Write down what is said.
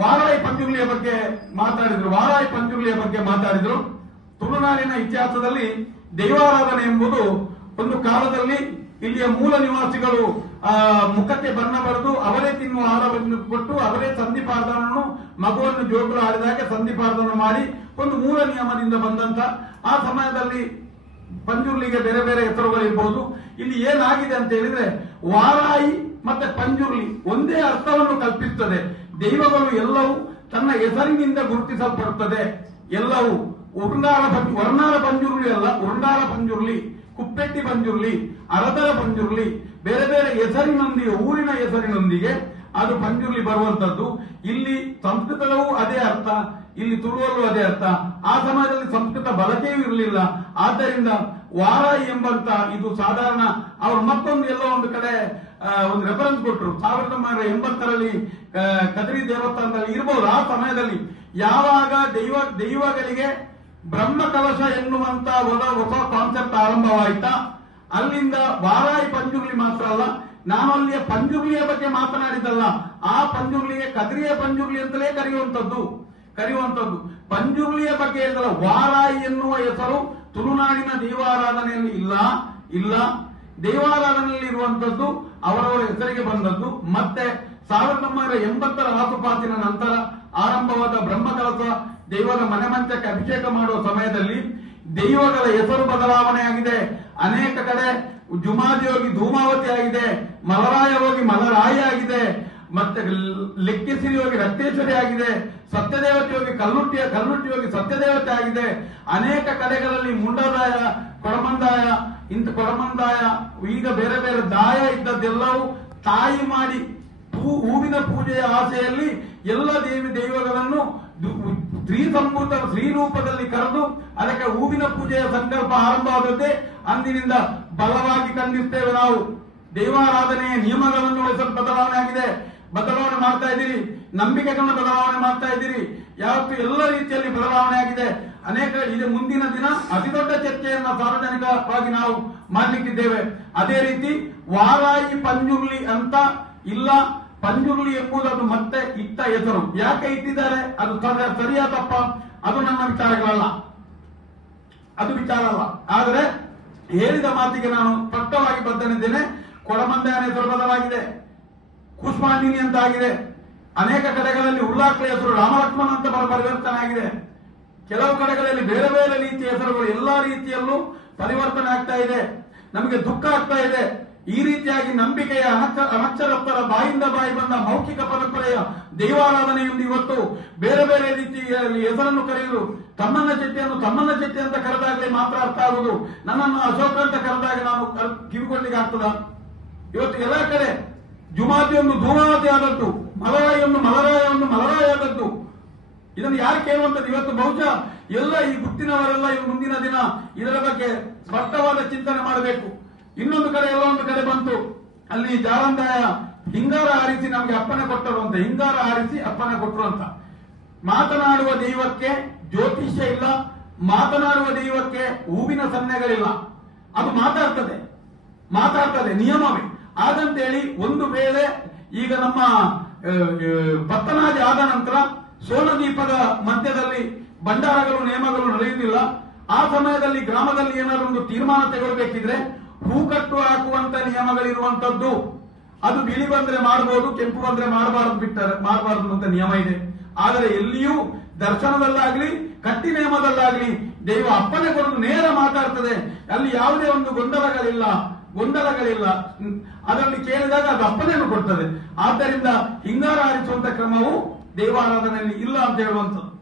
ವಾರಾಯಿ ಪಂಜುರ್ಲಿಯ ಬಗ್ಗೆ ಮಾತಾಡಿದ್ರು. ತುಳುನಾಡಿನ ಇತಿಹಾಸದಲ್ಲಿ ದೈವಾರಾಧನೆ ಎಂಬುದು ಒಂದು ಕಾಲದಲ್ಲಿ ಇಲ್ಲಿಯ ಮೂಲ ನಿವಾಸಿಗಳು ಮುಖಕ್ಕೆ ಬಣ್ಣ ಬರೆದು ಅವರೇ ತಿನ್ನುವ ಆಹಾರವನ್ನು ಕೊಟ್ಟು ಅವರೇ ಸಂಧಿಪಾರ್ಧನನ್ನು ಮಗುವನ್ನು ಜೋಗುಲು ಆಡಿದಾಗ ಸಂಧಿಪಾರ್ಧನ ಮಾಡಿ ಒಂದು ಮೂಲ ನಿಯಮದಿಂದ ಬಂದಂತ. ಆ ಸಮಯದಲ್ಲಿ ಪಂಜುರ್ಲಿಗೆ ಬೇರೆ ಬೇರೆ ಹೆಸರುಗಳಿರ್ಬೋದು. ಇಲ್ಲಿ ಏನಾಗಿದೆ ಅಂತ ಹೇಳಿದ್ರೆ ವಾರಾಯಿ ಮತ್ತೆ ಪಂಜುರ್ಲಿ ಒಂದೇ ಅರ್ಥವನ್ನು ಕಲ್ಪಿಸುತ್ತದೆ. ದೈವಗಳು ಎಲ್ಲವೂ ತನ್ನ ಹೆಸರಿನಿಂದ ಗುರುತಿಸಲ್ಪಡುತ್ತದೆ. ಎಲ್ಲವೂ ವರ್ಣಾರ ಪಂಜುರ್ಲಿ ಅಲ್ಲ, ಉರ್ಣಾರ ಪಂಜುರ್ಲಿ, ಕುಪ್ಪೆಟ್ಟಿ ಪಂಜುರ್ಲಿ, ಅರದರ ಪಂಜುರ್ಲಿ, ಬೇರೆ ಬೇರೆ ಹೆಸರಿನೊಂದಿಗೆ ಊರಿನ ಹೆಸರಿನೊಂದಿಗೆ ಅದು ಪಂಜುರ್ಲಿ ಬರುವಂತದ್ದು. ಇಲ್ಲಿ ಸಂಸ್ಕೃತವೂ ಅದೇ ಅರ್ಥ, ಇಲ್ಲಿ ತುಳುವಲ್ಲೂ ಅದೇ ಅರ್ಥ. ಆ ಸಮಯದಲ್ಲಿ ಸಂಸ್ಕೃತ ಬಳಕೆಯೂ ಇರಲಿಲ್ಲ. ಆದ್ದರಿಂದ ವಾರಾಯಿ ಎಂಬಂತ ಇದು ಸಾಧಾರಣ ಅವರು ಮತ್ತೊಂದು ಎಲ್ಲೋ ಒಂದು ಕಡೆ ಒಂದು ರೆಫರೆನ್ಸ್ ಕೊಟ್ಟರು. 1980ರಲ್ಲಿ ಕದ್ರಿ ದೇವಸ್ಥಾನದಲ್ಲಿ ಇರಬಹುದು. ಆ ಸಮಯದಲ್ಲಿ ಯಾವಾಗ ದೈವಗಳಿಗೆ ಬ್ರಹ್ಮ ಕಲಶ ಎನ್ನುವಂತ ಹೊಸ ಕಾನ್ಸೆಪ್ಟ್ ಆರಂಭವಾಯ್ತಾ, ಅಲ್ಲಿಂದ ವಾರಾಯಿ ಪಂಜುರ್ಲಿ ಮಾತ್ರ ಅಲ್ಲ, ನಾನು ಅಲ್ಲಿಯ ಪಂಜುರ್ಲಿಯ ಬಗ್ಗೆ ಮಾತನಾಡಿದ್ದಲ್ಲ, ಆ ಪಂಜುರ್ಲಿಗೆ ಕದ್ರಿಯ ಪಂಜುರ್ಲಿ ಅಂತಲೇ ಕರೆಯುವಂತದ್ದು. ಪಂಜುರ್ಲಿಯ ಬಗ್ಗೆ ಹೇಳಿದಲ್ಲ, ವಾರಾಯಿ ಎನ್ನುವ ಹೆಸರು ತುಳುನಾಡಿನ ದೈವಾರಾಧನೆಯಲ್ಲಿ ಇಲ್ಲ. ದೈವಾರಾಧನೆಯಲ್ಲಿ ಇರುವಂತದ್ದು ಅವರವರ ಹೆಸರಿಗೆ ಬಂದದ್ದು. ಮತ್ತೆ 1980ರ ಆಸುಪಾಸಿನ ನಂತರ ಆರಂಭವಾದ ಬ್ರಹ್ಮಕಲಸ ದೈವದ ಮನೆ ಮಂಚಕ್ಕೆ ಅಭಿಷೇಕ ಮಾಡುವ ಸಮಯದಲ್ಲಿ ದೈವಗಳ ಹೆಸರು ಬದಲಾವಣೆ ಆಗಿದೆ. ಅನೇಕ ಕಡೆ ಜುಮಾದಿ ಹೋಗಿ ಧೂಮಾವತಿ ಆಗಿದೆ, ಮಲರಾಯ ಹೋಗಿ ಮಲರಾಯಿ ಆಗಿದೆ, ಮತ್ತೆ ಲೆಕ್ಕೆಸಿರಿ ಹೋಗಿ ರಕ್ತೇಶ್ವರಿ ಆಗಿದೆ, ಸತ್ಯದೇವತೆ ಹೋಗಿ ಕಲ್ಲುಟ್ಟಿ ಹೋಗಿ ಸತ್ಯದೇವತೆ ಆಗಿದೆ. ಅನೇಕ ಕಡೆಗಳಲ್ಲಿ ಮುಂಡದಾಯ, ಕೊಡಮಂದಾಯ, ಕೊಡಮಂದಾಯ, ಈಗ ಬೇರೆ ಬೇರೆ ದಾಯ ಇದ್ದದ್ದೆಲ್ಲವೂ ತಾಯಿ ಮಾಡಿ ಹೂವಿನ ಪೂಜೆಯ ಆಸೆಯಲ್ಲಿ ಎಲ್ಲ ದೈವಗಳನ್ನು ಸ್ತ್ರೀ ರೂಪದಲ್ಲಿ ಕರೆದು ಅದಕ್ಕೆ ಹೂವಿನ ಪೂಜೆಯ ಸಂಕಲ್ಪ ಆರಂಭವಾದದ್ದೇ. ಅಂದಿನಿಂದ ಬಲವಾಗಿ ಖಂಡಿಸ್ತೇವೆ. ನಾವು ದೈವಾರಾಧನೆಯ ನಿಯಮಗಳನ್ನು ಸ್ವಲ್ಪ ಬದಲಾವಣೆ ಮಾಡ್ತಾ ಇದ್ದೀರಿ, ನಂಬಿಕೆಗಳನ್ನು ಬದಲಾವಣೆ ಮಾಡ್ತಾ ಇದ್ದೀರಿ. ಯಾವತ್ತು ಎಲ್ಲ ರೀತಿಯಲ್ಲಿ ಬದಲಾವಣೆ ಆಗಿದೆ. ಅನೇಕ ಇದು ಮುಂದಿನ ದಿನ ಅತಿ ದೊಡ್ಡ ಚರ್ಚೆಯನ್ನು ಸಾರ್ವಜನಿಕವಾಗಿ ನಾವು ಮಾಡಲಿಕ್ಕಿದ್ದೇವೆ. ಅದೇ ರೀತಿ ವಾರಾಯಿ ಪಂಜುರ್ಲಿ ಅಂತ ಇಲ್ಲ, ಪಂಜುರ್ಲಿ ಎಂಬುದು ಅದು ಮತ್ತೆ ಇಟ್ಟ ಹೆಸರು. ಯಾಕೆ ಇಟ್ಟಿದ್ದಾರೆ ಅದು ಸರಿಯಾ ತಪ್ಪ ಅದು ನನ್ನ ವಿಚಾರ ಅಲ್ಲ. ಆದರೆ ಹೇಳಿದ ಮಾತಿಗೆ ನಾನು ಸ್ಪಷ್ಟವಾಗಿ ಬದ್ಧನಿದ್ದೇನೆ. ಕೊಡಮಂದಾಯನ ಹೆಸರು ಬದಲಾಗಿದೆ, ಕೂಷ್ಮಾಂಡಿನಿ ಅಂತ ಆಗಿದೆ. ಅನೇಕ ಕಡೆಗಳಲ್ಲಿ ಉಳ್ಳಾಕ್ಳ ಹೆಸರು ರಾಮಲಕ್ಷ್ಮಣ ಅಂತ ಪರಿವರ್ತನೆ ಆಗಿದೆ. ಕೆಲವು ಕಡೆಗಳಲ್ಲಿ ಬೇರೆ ಬೇರೆ ರೀತಿಯ ಹೆಸರುಗಳು ಎಲ್ಲಾ ರೀತಿಯಲ್ಲೂ ಪರಿವರ್ತನೆ ಆಗ್ತಾ ಇದೆ. ನಮಗೆ ದುಃಖ ಆಗ್ತಾ ಇದೆ. ಈ ರೀತಿಯಾಗಿ ನಂಬಿಕೆಯ ಅನಕ್ಷರಸ್ಥರ ಬಾಯಿಂದ ಬಾಯಿ ಬಂದ ಮೌಖಿಕ ಪರಂಪರೆಯ ದೈವಾರಾಧನೆಯಿಂದ ಇವತ್ತು ಬೇರೆ ಬೇರೆ ರೀತಿಯಲ್ಲಿ ಹೆಸರನ್ನು ಕರೆಯುವುದು. ತಮ್ಮನ್ನ ಶೆಟ್ಟಿ ಅಂತ ಕರೆದಾಗಲೇ ಮಾತ್ರ ಅರ್ಥ ಆಗುವುದು. ನನ್ನನ್ನು ಅಶೋಕ ಅಂತ ಕರೆದಾಗ ನಾನು ಕಿವಿಕೊಳ್ಳಿಕ್ಕೆ ಆಗ್ತದ? ಇವತ್ತು ಎಲ್ಲ ಕಡೆ ಜುಮಾತಿಯೊಂದು ಧೂಮಾವತಿ ಆದದ್ದು, ಮಲರಾಯ ಆದದ್ದು. ಇದನ್ನು ಯಾರು ಕೇಳುವಂತದ್ದು? ಇವತ್ತು ಬಹುಶಃ ಎಲ್ಲ ಈ ಗುತ್ತಿನವರೆಲ್ಲ ಮುಂದಿನ ದಿನ ಇದರ ಬಗ್ಗೆ ಸ್ಪಷ್ಟವಾದ ಚಿಂತನೆ ಮಾಡಬೇಕು. ಇನ್ನೊಂದು ಕಡೆ ಎಲ್ಲ ಒಂದು ಕಡೆ ಬಂತು, ಅಲ್ಲಿ ಜಾಲಂದಾಯ ಹಿಂಗಾರ ಹಾರಿಸಿ ನಮಗೆ ಅಪ್ಪನೆ ಕೊಟ್ಟರು ಅಂತ, ಹಿಂಗಾರ ಹಾರಿಸಿ ಅಪ್ಪನೆ ಕೊಟ್ಟರು ಅಂತ. ಮಾತನಾಡುವ ದೈವಕ್ಕೆ ಜ್ಯೋತಿಷ್ಯ ಇಲ್ಲ, ಮಾತನಾಡುವ ದೈವಕ್ಕೆ ಹೂವಿನ ಸನ್ನೆಗಳಿಲ್ಲ. ಅದು ಮಾತಾಡ್ತದೆ ನಿಯಮವೇ. ಹಾಗಂತೇಳಿ ಒಂದು ವೇಳೆ ಈಗ ನಮ್ಮ ಪತ್ತನಾದಿ ಆದ ನಂತರ ಸೋನದೀಪದ ಮಧ್ಯದಲ್ಲಿ ಭಂಡಾರಗಳು ನೇಮಗಳು ನಡೆಯುವುದಿಲ್ಲ. ಆ ಸಮಯದಲ್ಲಿ ಗ್ರಾಮದಲ್ಲಿ ಏನಾದರೂ ಒಂದು ತೀರ್ಮಾನ ತೆಗೊಳ್ಬೇಕಿದ್ರೆ ಹೂಕಟ್ಟು ಹಾಕುವಂತ ನಿಯಮಗಳಿರುವಂತದ್ದು. ಅದು ಬಿಳಿ ಬಂದ್ರೆ ಮಾಡಬಹುದು, ಕೆಂಪು ಬಂದ್ರೆ ಮಾಡಬಾರದು ಅಂತ ನಿಯಮ ಇದೆ. ಆದರೆ ಎಲ್ಲಿಯೂ ದರ್ಶನದಲ್ಲಾಗ್ಲಿ ಕಟ್ಟಿ ನೇಮದಲ್ಲಾಗ್ಲಿ ದೈವ ಅಪ್ಪನೆ ಕೊಡಲು ನೇರ ಮಾತಾಡ್ತದೆ. ಅಲ್ಲಿ ಯಾವುದೇ ಒಂದು ಗೊಂದಲಗಳಿಲ್ಲ. ಅದರಲ್ಲಿ ಕೇಳಿದಾಗ ಅದು ಅಪ್ಪನೆಯನ್ನು ಕೊಡ್ತದೆ. ಆದ್ದರಿಂದ ಹಿಂಗಾರ ಹಾರಿಸುವಂತ ಕ್ರಮವು ದೈವಾರಾಧನೆಯಲ್ಲಿ ಇಲ್ಲ ಅಂತ ಹೇಳುವಂಥದ್ದು.